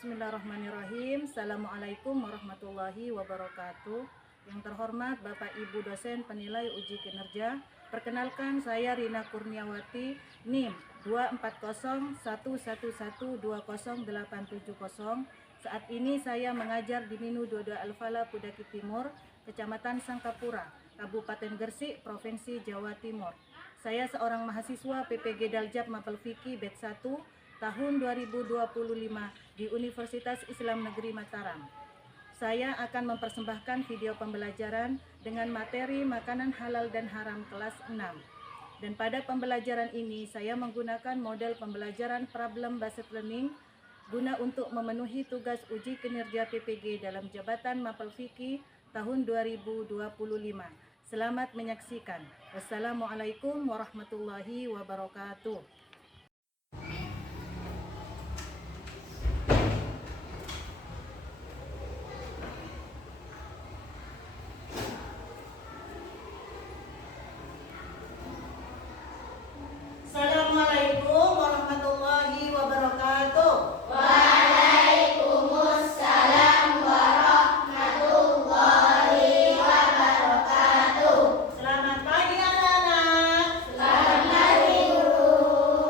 Bismillahirrahmanirrahim. Assalamualaikum warahmatullahi wabarakatuh. Yang terhormat Bapak Ibu dosen penilai uji kinerja, perkenalkan saya Rina Kurniawati, NIM 24011120870. Saat ini saya mengajar di Minu 22 Al-Falah Pudaki Timur, Kecamatan Sangkapura, Kabupaten Gresik, Provinsi Jawa Timur. Saya seorang mahasiswa PPG Daljab Mapel Fikih Batch 1 tahun 2025 di Universitas Islam Negeri Mataram. Saya akan mempersembahkan video pembelajaran dengan materi makanan halal dan haram kelas 6. Dan pada pembelajaran ini saya menggunakan model pembelajaran problem based learning guna untuk memenuhi tugas uji kinerja PPG dalam jabatan Mapel Fikih tahun 2025. Selamat menyaksikan. Wassalamualaikum warahmatullahi wabarakatuh. Assalamualaikum warahmatullahi wabarakatuh. Waalaikumsalam warahmatullahi wabarakatuh. Selamat pagi anak-anak. Selamat pagi, Guru.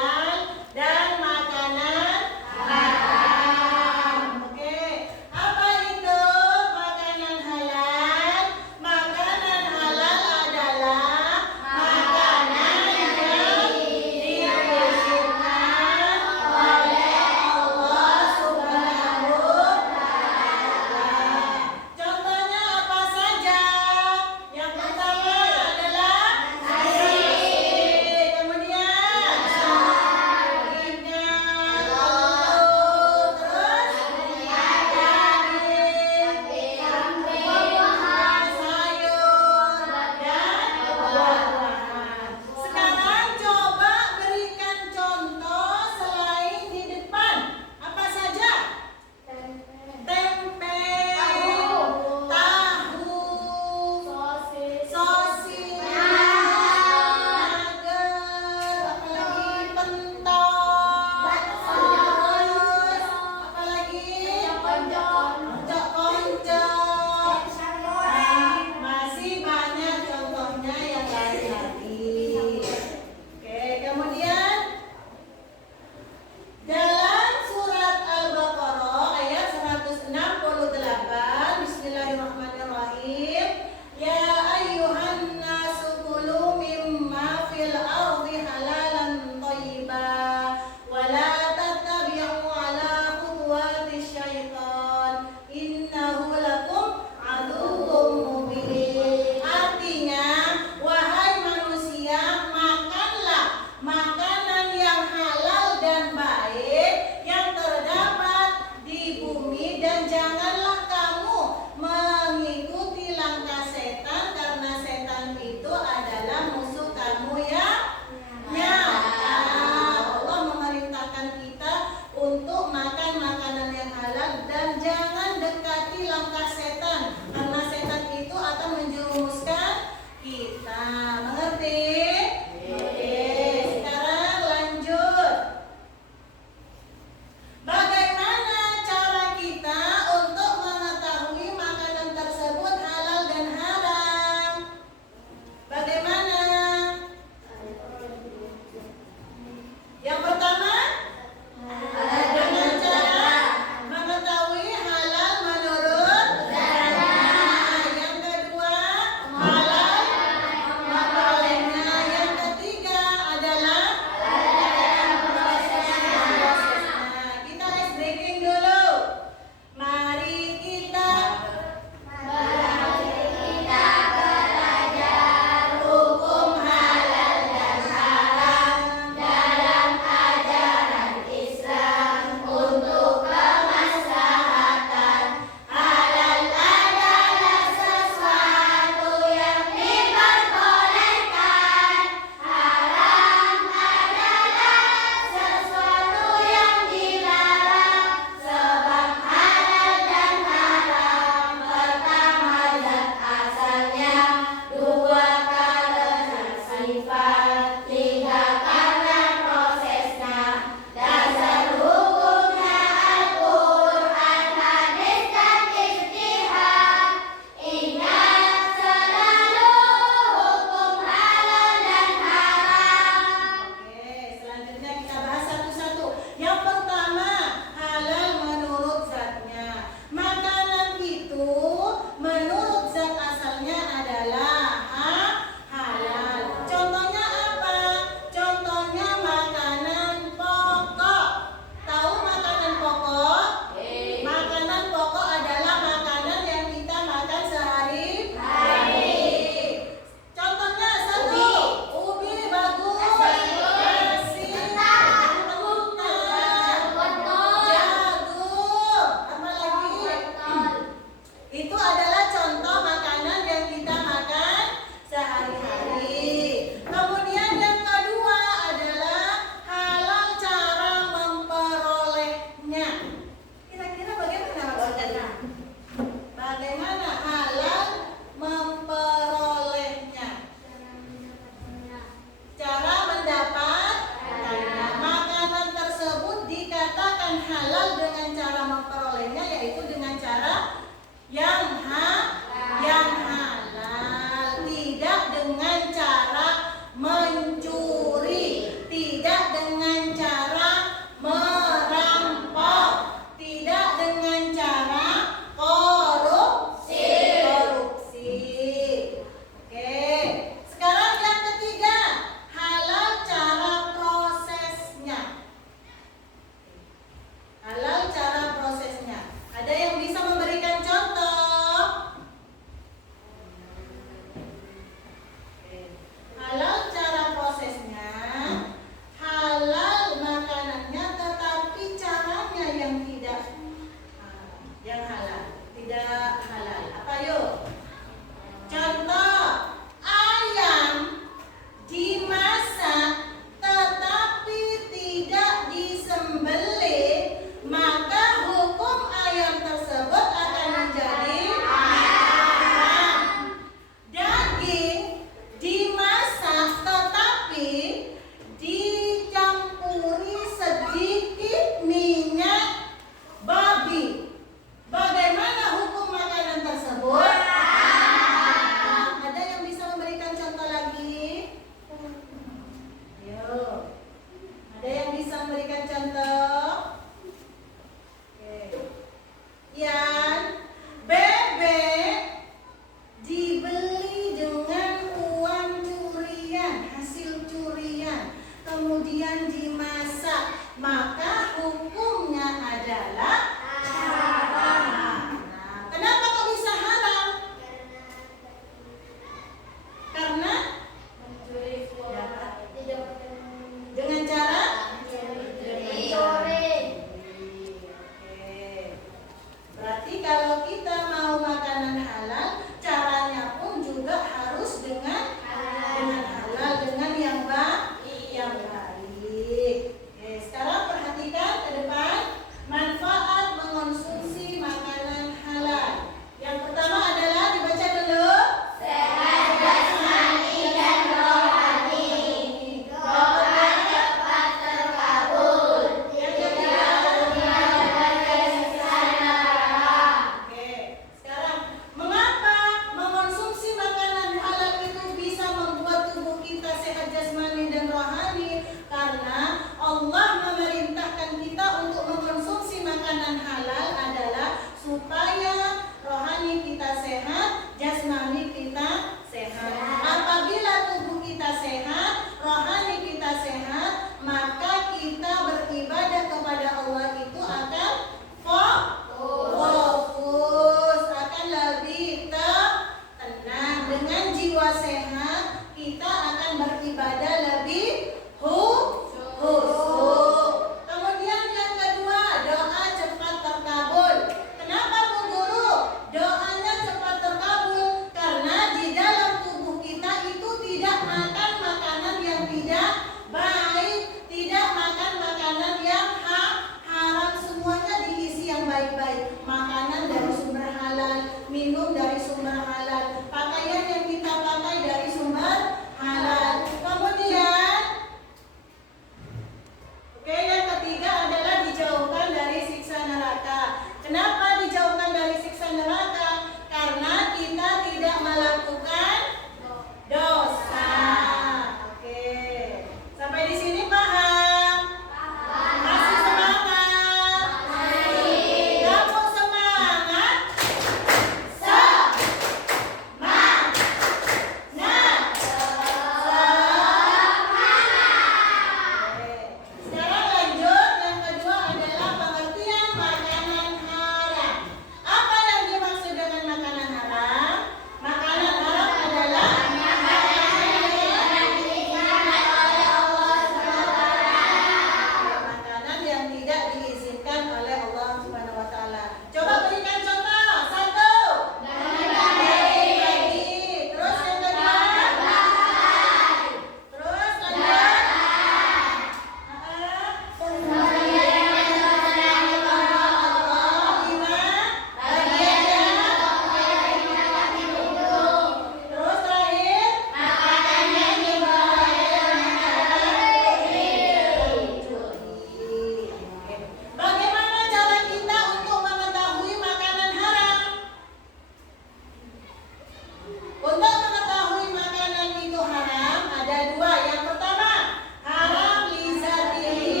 Untuk mengetahui makanan itu haram, ada dua. Yang pertama, haram lizatil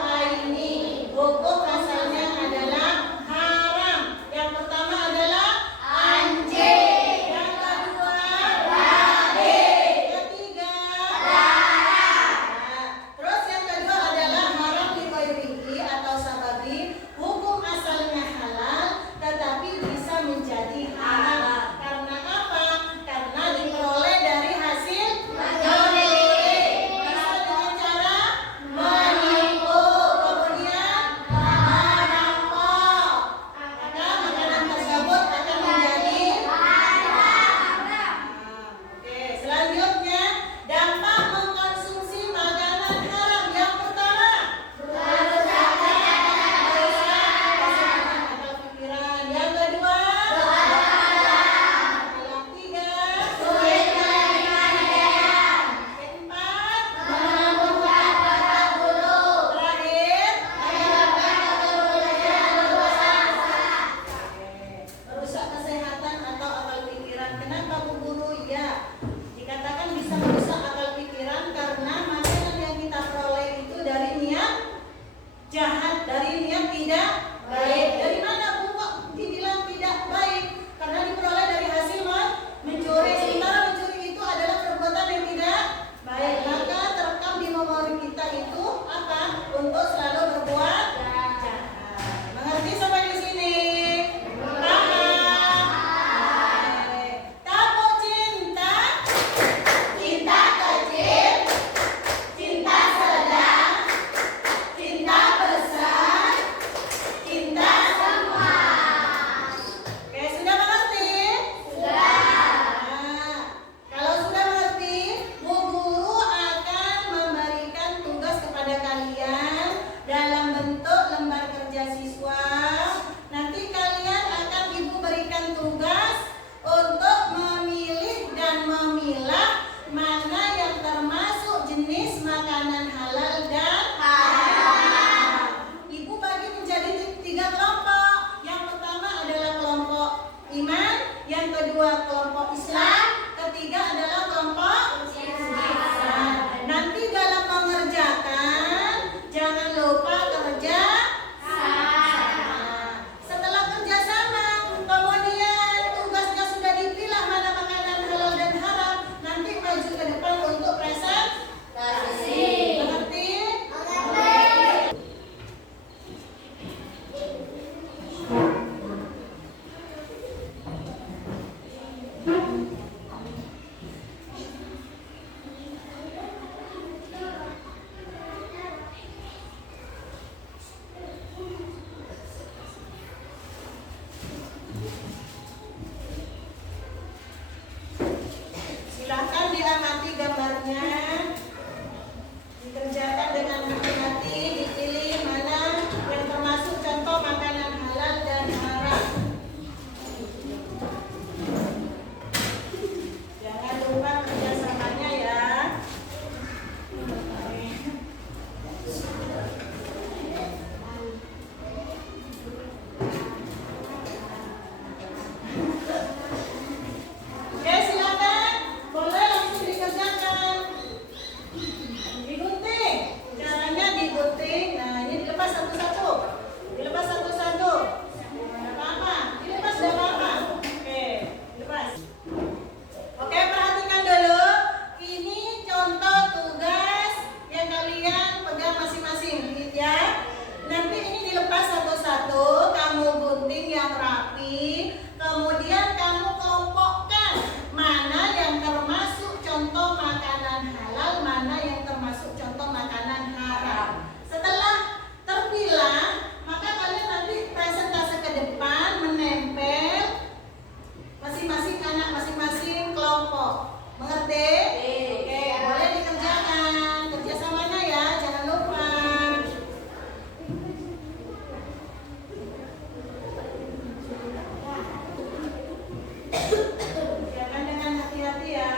aini. Hukum asalnya adalah haram. Yang pertama adalah anjing, yang kedua babi, ketiga darah, terus yang kedua adalah haram li atau sababi. Hukum asalnya halal tetapi bisa menjadi haram. Karena apa? Karena diperoleh dari hasil mencuri, bisa dengan cara menipu, kemudian merampok. Maka makanan tersebut akan menjadi Oke, selanjutnya dampak mengkonsumsi makanan haram. Yang pertama, akal pikiran. Yang kedua, yang ketiga, keempat, terakhir, merusak kesehatan atau akal pikiran. Kenapa Bu Guru? Ya, dikatakan bisa merusak akal pikiran karena makanan yang kita peroleh itu dari niat jahat, dari niat tidak baik. Dari mana Bu kok dibilang tidak baik? Karena diperoleh dari hasil mencuri. Sementara mencuri itu adalah perbuatan yang tidak baik. Maka terekam di memori kita itu apa? Untuk selalu berbuat jahat. Mengerti sampai di sini? Paham? Oke. Tamu cinta, cinta kecil, cinta sedang, cinta besar, cinta semua. Oke, sudah mengerti? Sudah. Nah, kalau sudah mengerti, Bu Guru akan memberikan tugas kepada kalian dalam bentuk lembar kerja siswa. Nanti kalian akan Ibu berikan tugas untuk memilih dan memilah mana yang termasuk jenis makanan halal dan haram. Ibu bagi menjadi tiga kelompok. Yang pertama adalah kelompok iman, yang kedua kelompok Islam, ketiga adalah kelompok ihsan. Nanti dalam mengerjakan jangan lupa kerja sama. Setelah kerja sama, kemudian tugasnya sudah dipilah mana makanan halal dan haram, nanti maju ke depan untuk presentasi. Mengerti? Silahkan diamati gambarnya, dikerjakan dengan hati-hati, dipilih mana yang termasuk contoh makanan halal dan haram. Jangan lupa kerjasamanya ya. Oke, silakan. Boleh langsung dikerjakan. Digunting. Caranya digunting. Nah, ini dilepas satu-satu. Dilepas satu-satu. Tidak apa-apa. Dilepas tidak apa-apa. Oke, dilepas. Oke, perhatikan dulu. Ini contoh tugas yang kalian pegang masing-masing, ya. Nanti ini dilepas satu-satu, kamu gunting yang rapi, kemudian kamu kelompokkan mana yang termasuk contoh makanan halal, mana yang termasuk contoh makanan haram. Setelah terpilah, maka kalian nanti presentasi ke depan menempel masing-masing anak masing-masing kelompok. Mengerti? Oke, boleh dikerjakan. Kerjasamanya ya, jangan lupa. Kerjakan dengan hati-hati ya.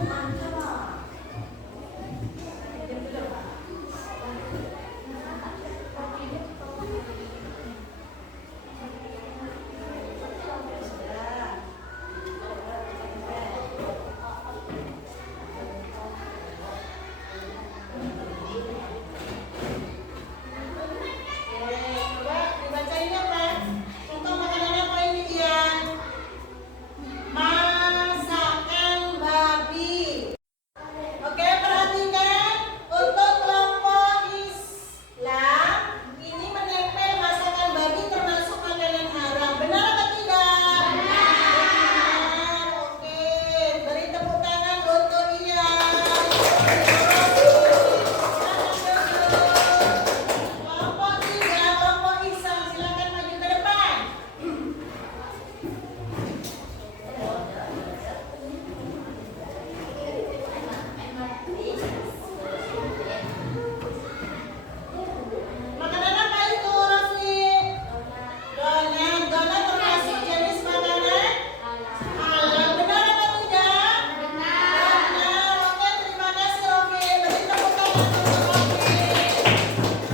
Coba dibacain apa? Contoh makanan apa ini dia? Masakan babi. Oke, perhatikan untuk kelompok Islam ini menempel masakan babi termasuk makanan haram. Benar atau tidak? Benar. Oke, beri tepuk tangan untuk Ian. Kelompok 3, kelompok Islam, silakan maju ke depan. Makanan apa itu, Raffi? Donat. Donat termasuk jenis makanan halal. Benar atau tidak? Benar. Oke, terima kasih, Raffi. Beri tepuk tangan untuk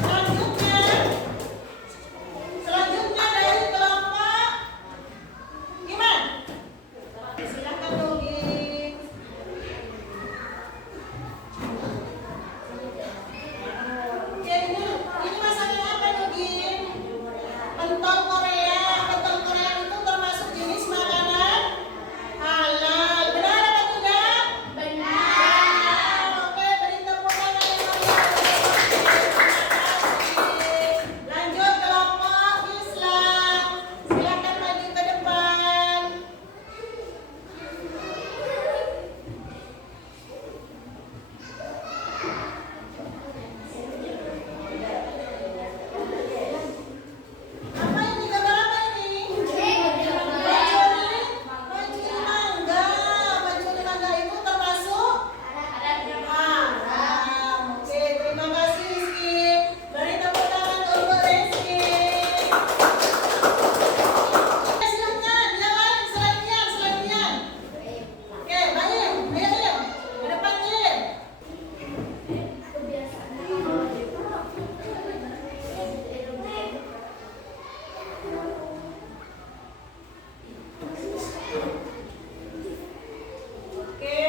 Raffi. Selanjutnya dari kelompok Iman. Silakan Nugi. Oke, ini masakan apa Nugi? Pentol Korea. Pentol Korea itu termasuk jenis makanan halal. Benar atau tidak? Benar. Oke, beri tepuk tangan yang meriah. Lanjut kelompok Islam. Silakan maju ke depan. Apa ini? Gambar apa ini? Bacuri mangga. Bacuri mangga itu termasuk haram. Oke, terima kasih Rizky. Beri tepuk tangan untuk Rizky. Silakan, yang lain selain Dian. Oke, Baim. Ayo Baim. Ke depan Baim. Oke,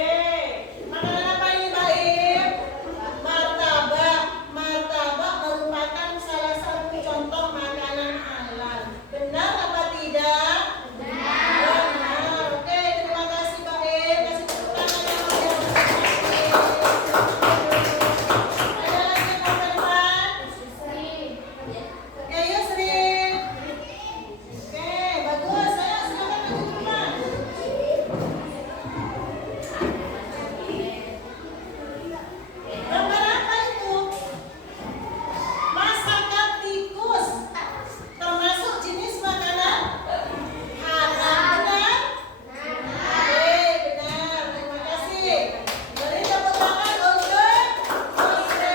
makanan apa ini Baim? Martabak. Martabak merupakan salah satu contoh makanan halal. Benar apa tidak? Benar. Oke, terima kasih Baim. Kasih tepuk tangan yang meriah untuk Baim. Ada lagi yang mau ke depan? Oke, yuk Sri. Oke, bagus. Saya silakan maju ke depan. Gambar apa itu? Masakan tikus. Termasuk jenis makanan halal. Benar? Oke, benar. Terima kasih. Beri tepuk tangan untuk Muslim. Oke.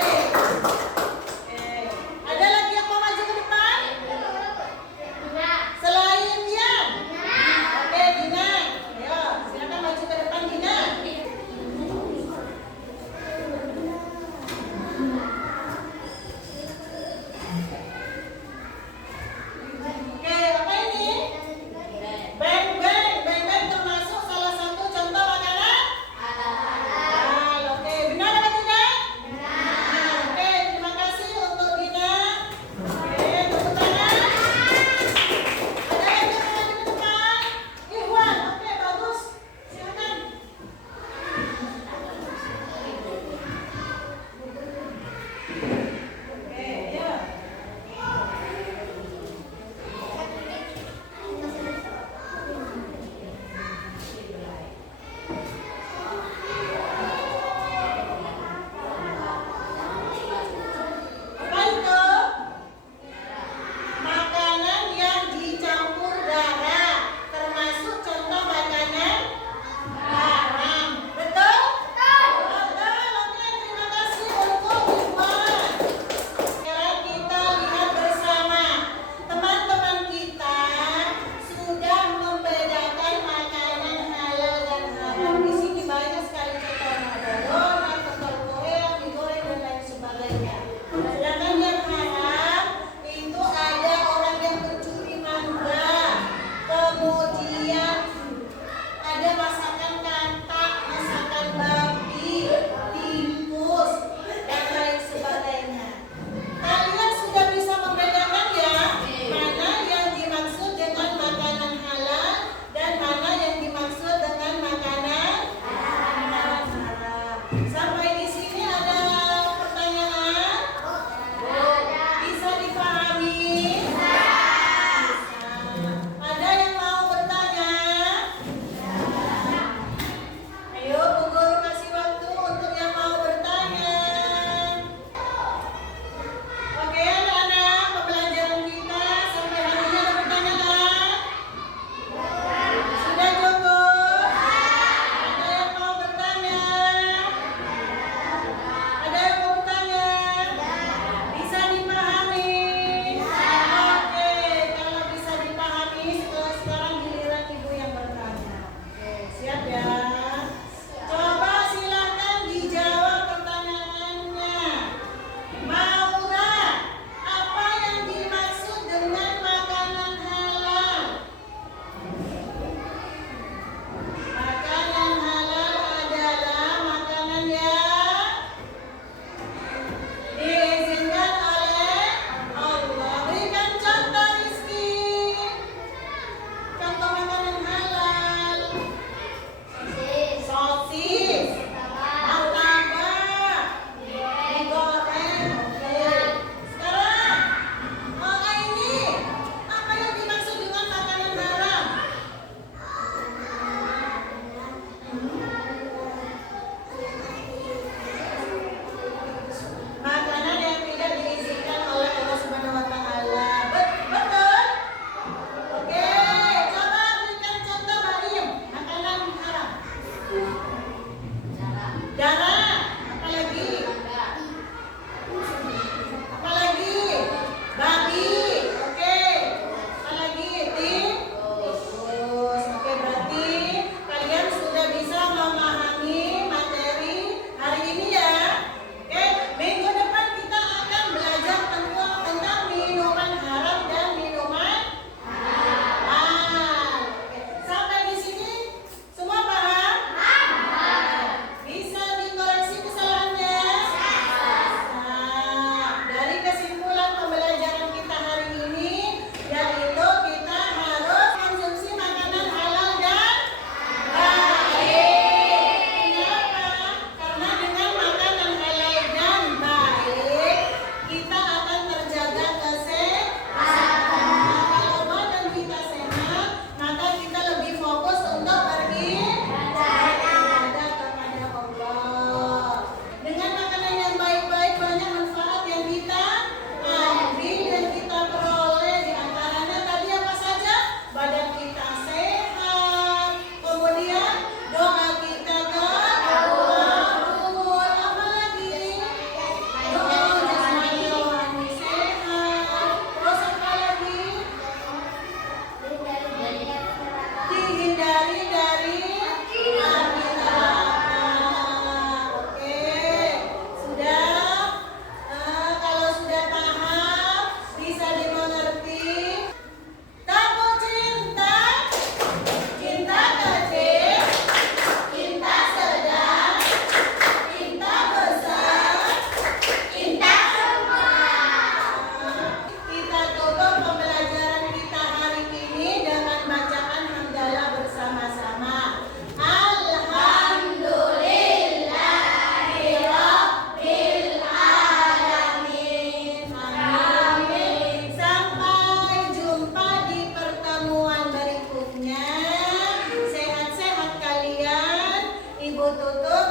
Ada lagi yang mau maju ke depan? Selain Dian? Oke, Dina. Ayo, silakan maju ke depan Dina. Oke, apa ini? Beng-beng. Beng-beng termasuk salah satu contoh makanan halal.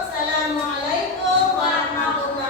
Assalamualaikum warahmatullahi